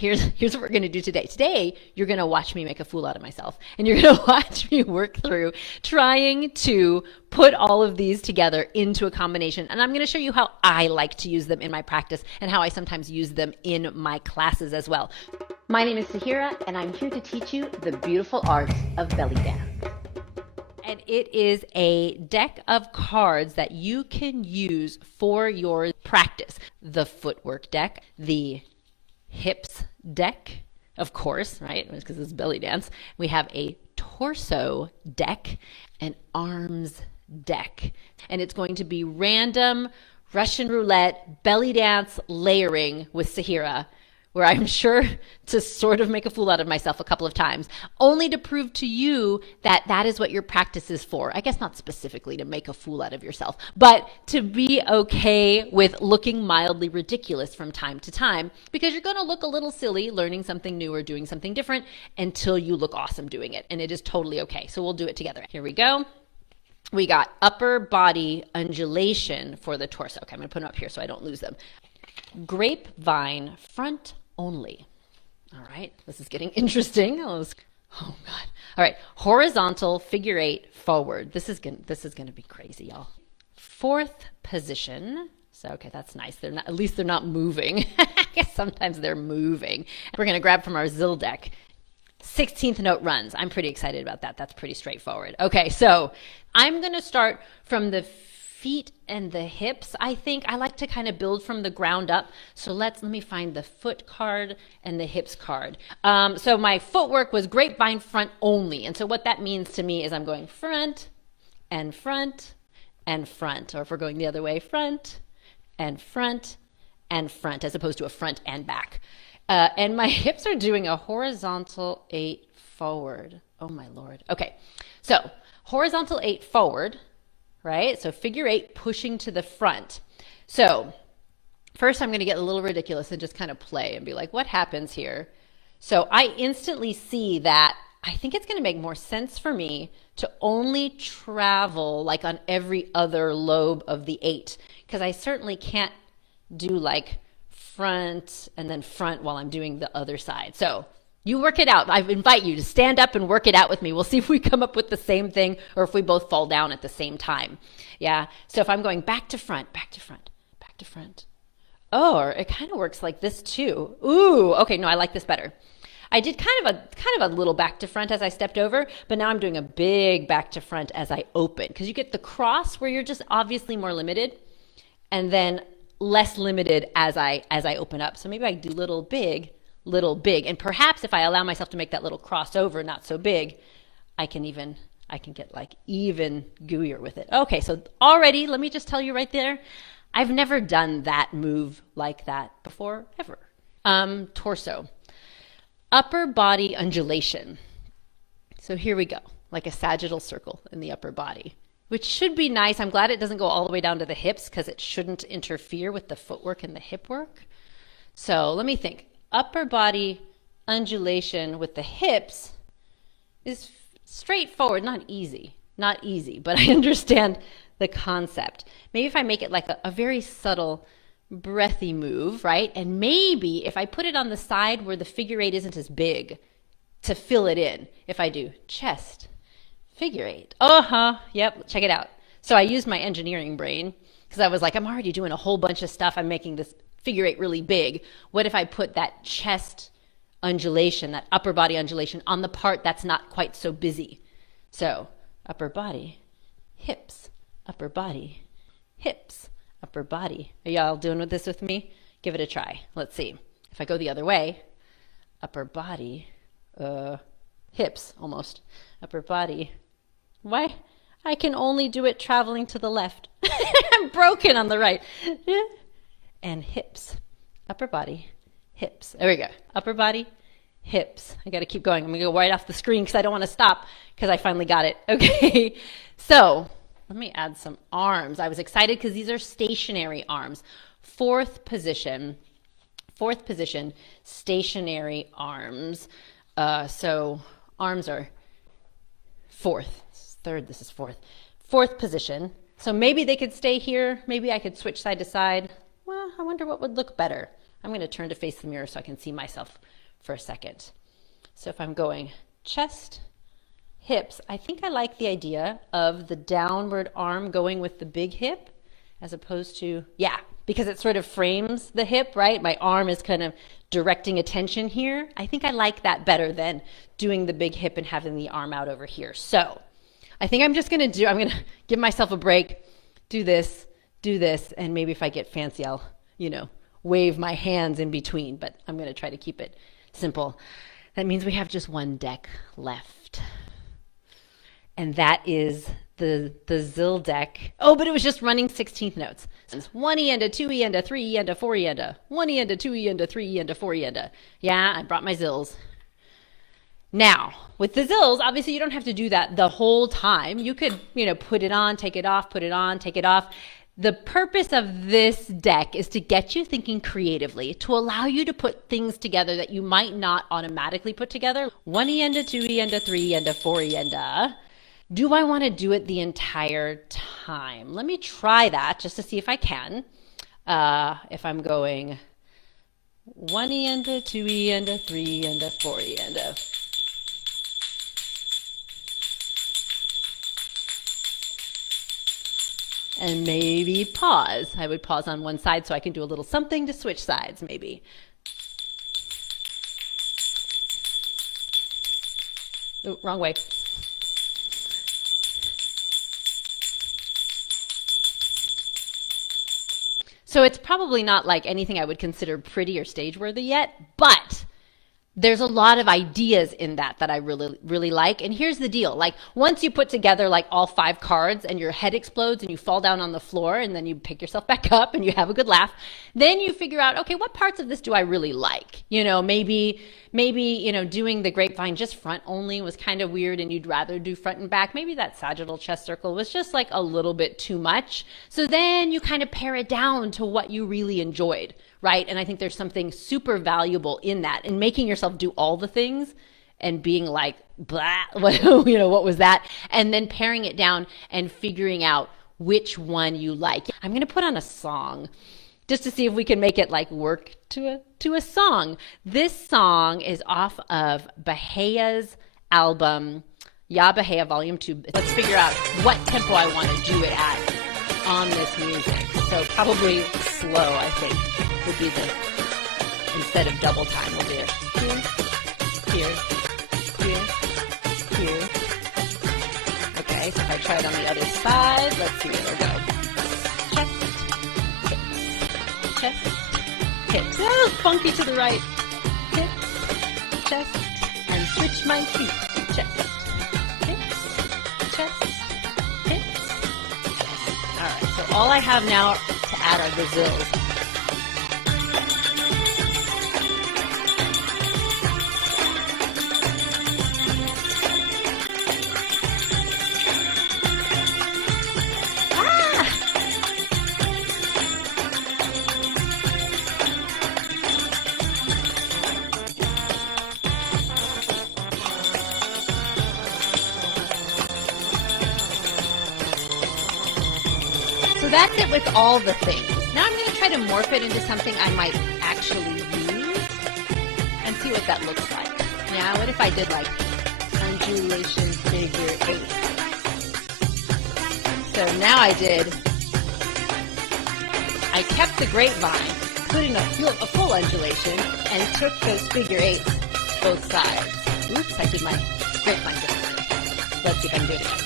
Here's what we're going to do today. Today, you're going to watch me make a fool out of myself. And you're going to watch me work through trying to put all of these together into a combination. And I'm going to show you how I like to use them in my practice and how I sometimes use them in my classes as well. My name is Sahira, and I'm here to teach you the beautiful art of belly dance. And it is a deck of cards that you can use for your practice. The footwork deck, the hips deck, of course, right? Because it's belly dance. We have a torso deck, an arms deck, and it's going to be random Russian roulette belly dance layering with Sahira, where I'm sure to sort of make a fool out of myself a couple of times, only to prove to you that that is what your practice is for. I guess not specifically to make a fool out of yourself, but to be okay with looking mildly ridiculous from time to time, because you're going to look a little silly learning something new or doing something different until you look awesome doing it, and it is totally okay. So we'll do it together. Here we go. We got upper body undulation for the torso. Okay, I'm going to put them up here so I don't lose them. Grapevine front only. All right, this is getting interesting. Oh God. All right, horizontal figure eight forward. This is gonna be crazy, y'all. Fourth position. So okay, that's nice. They're not, at least they're not moving. I guess sometimes they're moving. We're gonna grab from our zill deck. 16th note runs. I'm pretty excited about that. That's pretty straightforward. Okay, so I'm gonna start from the feet and the hips. I think I like to kind of build from the ground up. So let me find the foot card and the hips card. So my footwork was grapevine front only. And so what that means to me is I'm going front and front and front. Or if we're going the other way, front and front and front, as opposed to a front and back. And my hips are doing a horizontal 8 forward. Oh my Lord. Okay, so horizontal 8 forward, right? So figure 8 pushing to the front. So first I'm going to get a little ridiculous and just kind of play and be like, what happens here? So I instantly see that I think it's going to make more sense for me to only travel like on every other lobe of the 8, because I certainly can't do like front and then front while I'm doing the other side. So you work it out. I invite you to stand up and work it out with me. We'll see if we come up with the same thing or if we both fall down at the same time. Yeah. So if I'm going back to front, back to front, back to front. Oh, or it kind of works like this too. Ooh, okay. No, I like this better. I did kind of a little back to front as I stepped over, but now I'm doing a big back to front as I open, because you get the cross where you're just obviously more limited, and then less limited as I open up. So maybe I do little big, and perhaps if I allow myself to make that little crossover not so big, I can get like even gooier with it. Okay, so already, let me just tell you right there, I've never done that move like that before, ever. Torso. Upper body undulation. So here we go, like a sagittal circle in the upper body, which should be nice. I'm glad it doesn't go all the way down to the hips, because it shouldn't interfere with the footwork and the hip work. So let me think. Upper body undulation with the hips is straightforward, not easy, but I understand the concept. Maybe if I make it like a very subtle, breathy move, right? And maybe if I put it on the side where the figure 8 isn't as big to fill it in, if I do chest, figure 8. Yep, check it out. So I used my engineering brain, because I was like, I'm already doing a whole bunch of stuff. I'm making this figure 8 really big. What if I put that chest undulation, that upper body undulation, on the part that's not quite so busy? So upper body, hips, upper body, hips, upper body. Are y'all doing this with me? Give it a try. Let's see. If I go the other way, upper body, hips almost, upper body. Why? I can only do it traveling to the left. I'm broken on the right. And hips, upper body, hips. There we go. Upper body, hips. I got to keep going. I'm going to go right off the screen because I don't want to stop, because I finally got it. Okay. So let me add some arms. I was excited because these are stationary arms. Fourth position, stationary arms. So arms are fourth. Third, this is fourth. Fourth position. So maybe they could stay here. Maybe I could switch side to side. Well, I wonder what would look better. I'm going to turn to face the mirror so I can see myself for a second. So if I'm going chest, hips, I think I like the idea of the downward arm going with the big hip as opposed to, yeah, because it sort of frames the hip, right? My arm is kind of directing attention here. I think I like that better than doing the big hip and having the arm out over here. So I think I'm going to give myself a break, do this, and maybe if I get fancy, I'll, wave my hands in between, but I'm going to try to keep it simple. That means we have just one deck left. And that is the zill deck. Oh, but it was just running 16th notes. It's 1 E and a 2 E and a 3 E and a 4 E and a 1 E and a 2 E and a 3 E and a 4 E and a. Yeah, I brought my zills. Now, with the zills, obviously you don't have to do that the whole time. You could, put it on, take it off, put it on, take it off. The purpose of this deck is to get you thinking creatively, to allow you to put things together that you might not automatically put together. 1 E and a 2 E and a 3 E and a 4 E and a. Do I want to do it the entire time? Let me try that just to see if I can. If I'm going 1 E and a 2 E and a 3 and a 4 E and a. And maybe pause. I would pause on one side so I can do a little something to switch sides maybe. Oh, wrong way. So it's probably not like anything I would consider pretty or stage worthy yet, but there's a lot of ideas in that I really, really like. And here's the deal. Like once you put together like all 5 cards and your head explodes and you fall down on the floor and then you pick yourself back up and you have a good laugh, then you figure out, okay, what parts of this do I really like? Maybe, doing the grapevine just front only was kind of weird and you'd rather do front and back. Maybe that sagittal chest circle was just like a little bit too much. So then you kind of pare it down to what you really enjoyed, right? And I think there's something super valuable in that, and making yourself do all the things and being like, blah, what was that? And then paring it down and figuring out which one you like. I'm going to put on a song just to see if we can make it like work to a song. This song is off of Bahea's album, Ya Bahea Volume 2. Let's figure out what tempo I want to do it at on this music. So probably slow, I think, would be instead of double time, we'll do it here, here. Okay, so if I try it on the other side, let's see where it'll go. Chest, hips. Oh, funky to the right. Hips, chest, and switch my feet. Chest, hips, chest, hips, chest. All right, so all I have now to add are the zills. So that's it with all the things. Now I'm going to try to morph it into something I might actually use and see what that looks like. Yeah, what if I did like undulation figure 8? So now I kept the grapevine, put in a full undulation, and took those figure 8s both sides. Oops, I did my grapevine differently. Let's see if I can do it again.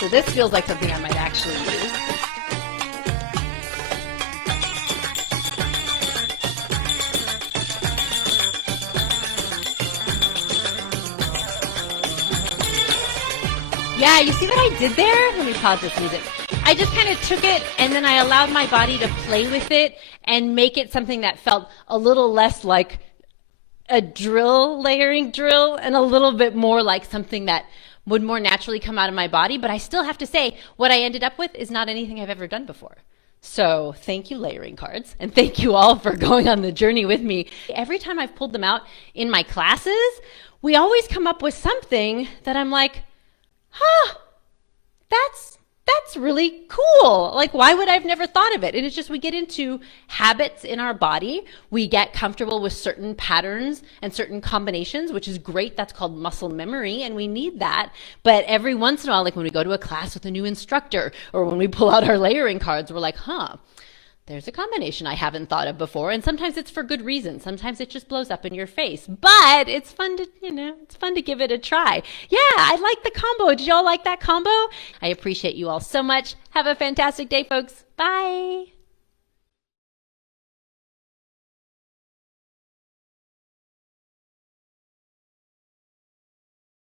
So this feels like something I might actually use. Yeah, you see what I did there? Let me pause this music. I just kind of took it and then I allowed my body to play with it and make it something that felt a little less like a layering drill and a little bit more like something that would more naturally come out of my body. But I still have to say, what I ended up with is not anything I've ever done before. So thank you, layering cards, and thank you all for going on the journey with me. Every time I've pulled them out in my classes, we always come up with something that I'm like, huh, that's that's really cool. Like, why would I have never thought of it? And it's just we get into habits in our body. We get comfortable with certain patterns and certain combinations, which is great. That's called muscle memory, and we need that. But every once in a while, like when we go to a class with a new instructor or when we pull out our layering cards, we're like, there's a combination I haven't thought of before. And sometimes it's for good reason. Sometimes it just blows up in your face. But it's fun to, it's fun to give it a try. Yeah, I like the combo. Did y'all like that combo? I appreciate you all so much. Have a fantastic day, folks. Bye.